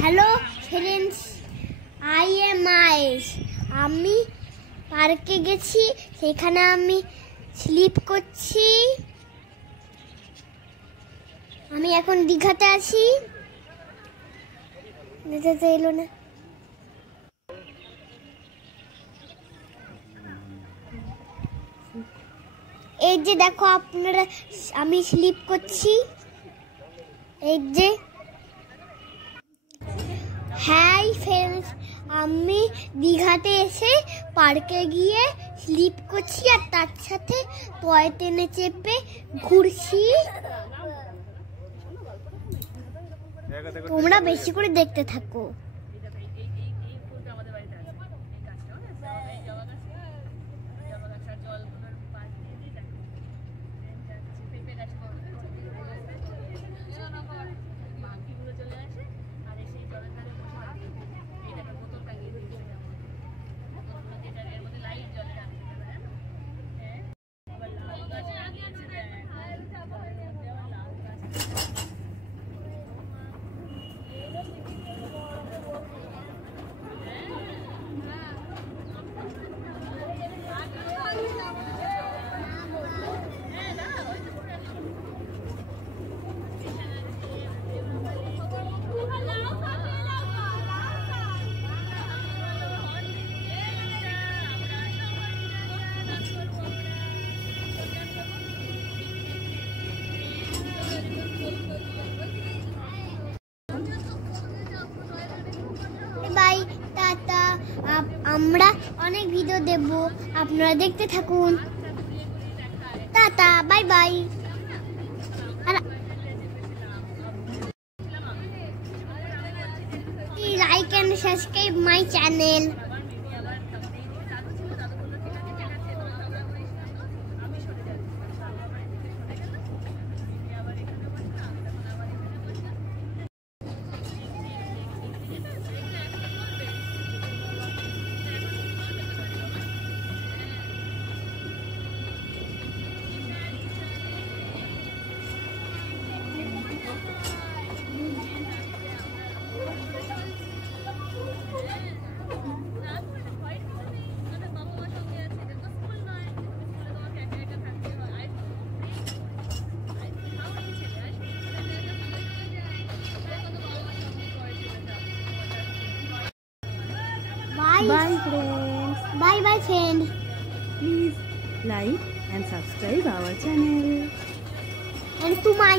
Hello friends, I am আয়েশ। আমি পার্কে গেছি, সেখানে আমি স্লিপ করছি। আমি এখন দীঘাতে আছি। যেতে এলো না। এই যে দেখো আপনারা, আমি স্লিপ করছি। এই যে হাই ফ্রেন্ডস, আমি দীঘাতে এসে পার্কে গিয়ে স্লিপ করছি আর তার সাথে টয় ট্রেনে চেপে ঘুরছি। তোমরা বেশি করে দেখতে থাকো। Bye, tata. আমরা অনেক ভিডিও দেব, আপনারা দেখতে থাকুন। Tata, bye bye. Like and subscribe my channel. Bye friends. Bye friends. Please like and subscribe our channel. And to my